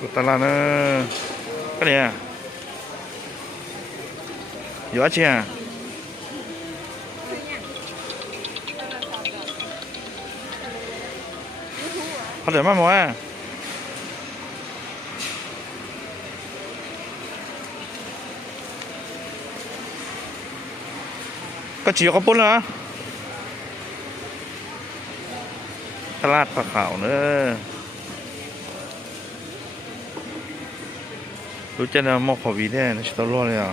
Totalana. Cái này à? Gió chưa à? Có thể mà mua. Có chiều có bún nữa. ตลาดปลาขาวเนอะรู้จักนะหม้อขอวีได้นะชิตาล้อเลยอ่ะ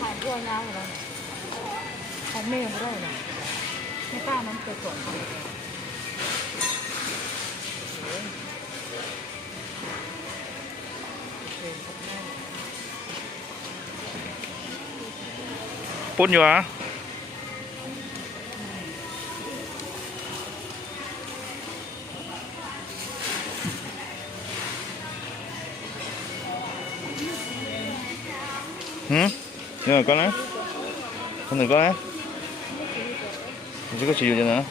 ผ่านตัวยาวเลยของแม่ไม่ได้หรอกให้ป้านั้นไปส่งเขาปุ้นอยู่อ่ะ이거 꺼내? 오늘 꺼내? 이거 지우잖아.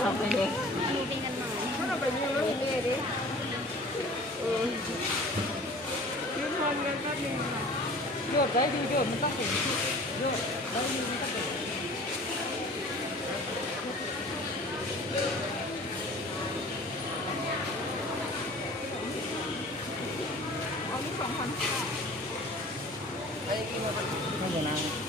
เอาไปเลยโยดได้ดีโยดมันต้องเป็นโยดแล้วดีมันต้องเป็นเอาที่2,000ค่ะไม่ได้กินมาเป็น